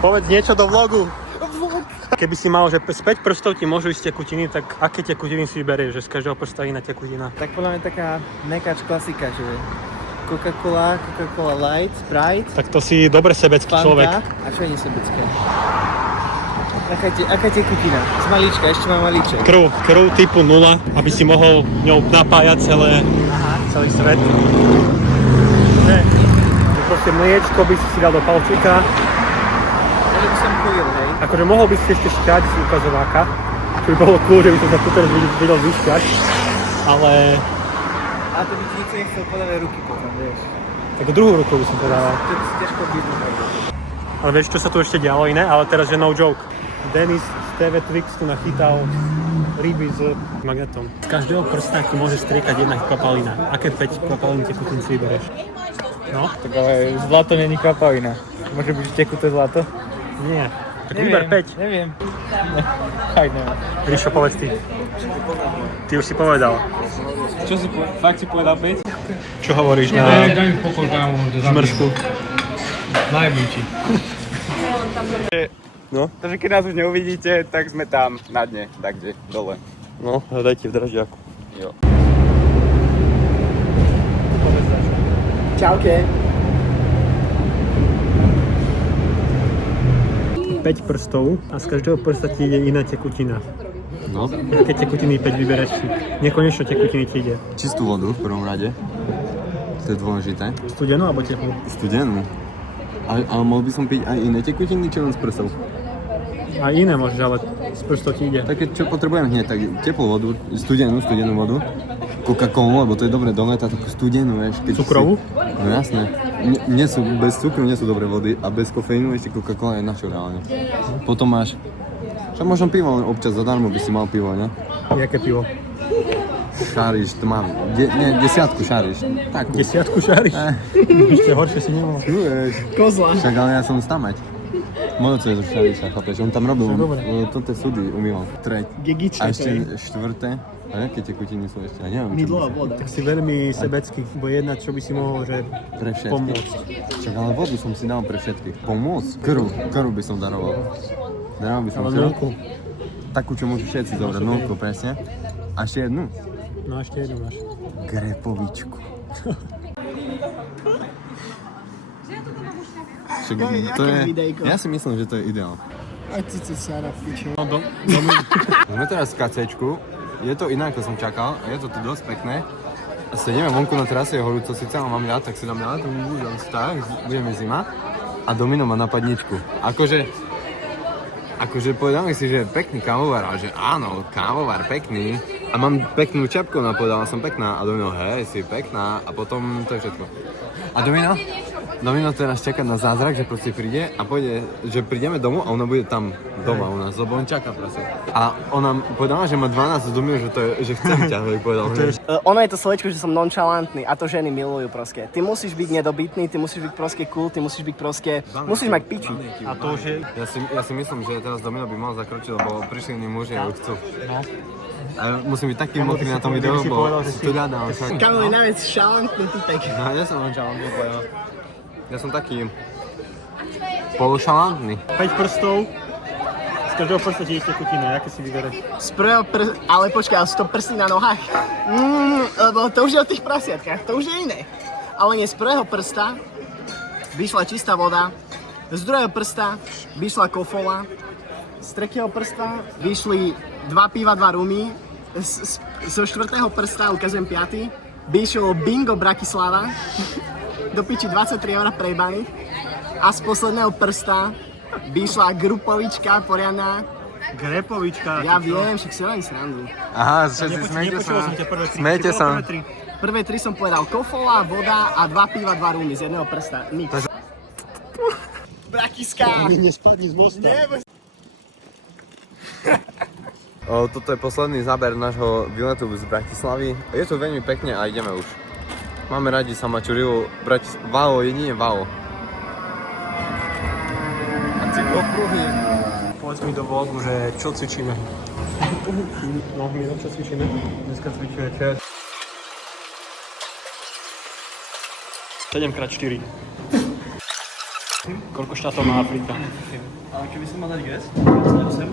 Povedz niečo do vlogu. Keby si mal, že z 5 prstov ti môžu ísť tekutiny, tak aké tekutiny si vyberieš, že z každého prsta iná tekutina? Tak podľa mňa taká mekač klasika, že Coca-Cola, Coca-Cola Light, Sprite, Tak to si dobre sebecký Fanta. človek. A čo je nesebecké? Aká tekutina? Z malíčka, ešte mám malíček. Krv typu 0, aby si mohol ňou napájať celý svet. Ne. Proste mliečko by si dal do palčíka. Ale by som pojil, hej. Akože mohol by si ešte šťať z ukazováka, čo by bolo cool, že by som sa tu teraz videl vyšťať, ale... A to by ti nikto nechcel podávajú ruky potom, vieš. Tak druhú ruku by som podával. To by si ťažko vidno. Ale vieš, čo sa tu ešte dialo iné? Ale teraz je no joke. Dennis z TV Twix tu nachytal ryby s magnetom. Z každého prsta ti môže striekať jedna kvapalina. Aké 5 kvapalín tekutín si vyberieš? No? Tak ale zlato není kvapalina. Môže byť tekuté zlato? Nie. Tak vyber 5. Neviem. Fakt neviem. Ríšo, povedz ty. Ty už si povedal. Čo si povedal? Fakt si povedal 5? Čo hovoríš na Daj mi pokoj, kámo, žmrsku? Najbližší. No? Takže keď nás už neuvidíte, tak sme tam na dne, tak kde, dole. No, hľadajte v Dražďaku. Jo. Čauke. 5 prstov a z každého prsta ti ide iná tekutina. No, Aké tekutiny 5 vybereš si? Nekonečno tekutiny ti ide. čistú vodu v prvom rade. To je dôležité. Studenú alebo teplú? Studenú. Ale mohol by som piť aj iné tekutiny, čo len z prstov? A iné môžeš, ale z prstov ti ide. Také, čo potrebujem hneď, tak teplú vodu, studenú vodu. Coca-Colu, lebo to je dobré do leta, takú studenú, vieš. Cukrovú? No jasné. Bez cukru nie sú dobré vody a bez kofeínu ešte Coca-Cola je naturálne. Potom máš, čo možno pivo, len občas zadarmo by si mal pivo, ne? Jaké pivo? Šáriš, to mám, desiatku šáriš. Takú. 10 šáriš? Ešte horšie si nemohol. Kozla. Však ale ja som stamať. Monoce zo Šariša, chápeš? On tam robil, toto súdy umýval. Gigičné A ešte štvrté. A aké tekutiny sú ešte? Ja neviem, čo Mydlo by a som- voda. Tak si veľmi sebecký, bo jedna, čo by si mohol, že Pre všetky. pomôcť. Však ale vodu som si dal pre všetkých. Pomôcť? Krv by som daroval. Daroval by som Ale krv. milku. Takú, čo môžu všetci zobrať. Milku, presne. A ešte jednu. No a ešte jednu máš. Grepovičku. Však to je, ja si myslím, že to je ideál. A ty si sa na piču. No, Sme teraz v kacečku, je to iné ako som čakal a je to tu dosť pekné. A sedíme vonku na terase, je horúco síce, ale mám rád, tak si dám rád, budem tak, bude mi zima. A Domino má napadničku. Akože povedal mi si, že je pekný kávovar, a že áno, kávovar pekný. A mám peknú čapku, ona povedala som pekná a Domino, hej, si pekná a potom to je všetko. A Domino teraz čaká na zázrak, že proste príde a pôjde, že prídeme domov a ona bude tam doma u nás, lebo on čaká proste. A ona povedala, že má 12 a Domino, že chcem ťa, hej, povedal. Ono je to slovičko, že som nonšalantný a to ženy milujú proste. Ty musíš byť nedobytný, ty musíš byť proste cool, ty musíš byť proste, musíš mať piči. a to už je... Ja si myslím, že teraz Domino by mal zakročiť, lebo prišli iní muži a ju chcú. A musím byť taký mokrý na tom videu, si bo povedal, že si- tu ľadám. Kamil je najviac šalantný typek. No, ja som nonšalantný, povedal. Ja som taký pološalantný. 5 prstov, z každého prsta ti ide tekutina, aké si vybereš? Z prvého ale počkaj, ale sú to prsty na nohách. Lebo to už je o tých prasiatkách, to už je iné. Ale nie, z prvého prsta by šla čistá voda, z druhého prsta by šla kofola, z tretieho prsta by šli 2 piva, 2 rumy, zo štvrtého prsta, ukazujem 5, by išlo Bingo Bratislava, do piči 23 € prejebaných, a z posledného prsta by šla grupovička poriadna. Grepovička. Ja viem, však si len srandu. Aha, všetci smejte Nepočul sa. som ťa prvé 3. Smejte sa. Prvé 3 som povedal kofola, voda a 2 piva, 2 rumy z jedného prsta. Mix. Brakiska! Nespadni z mosta. Toto je posledný záber nášho výletu z Bratislavy. Je to veľmi pekne a ideme už. Máme radi Samačuriu, Vao, jedine Vao. A cyklokruhy. Povedz mi do vlogu, že čo cvičíme. No, my čo cvičíme? Dneska cvičíme čas. 7x4. Koľko štátov má Afrika? Ale keby som mal dať guess, 28.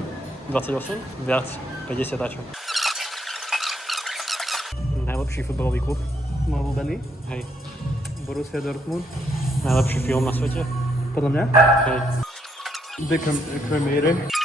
28? Viac. 50 ačo. Najlepší futbalový klub? Môj obľúbený. Hej. Borussia Dortmund. Najlepší film na svete? Podľa mňa. Hej. The Cremator.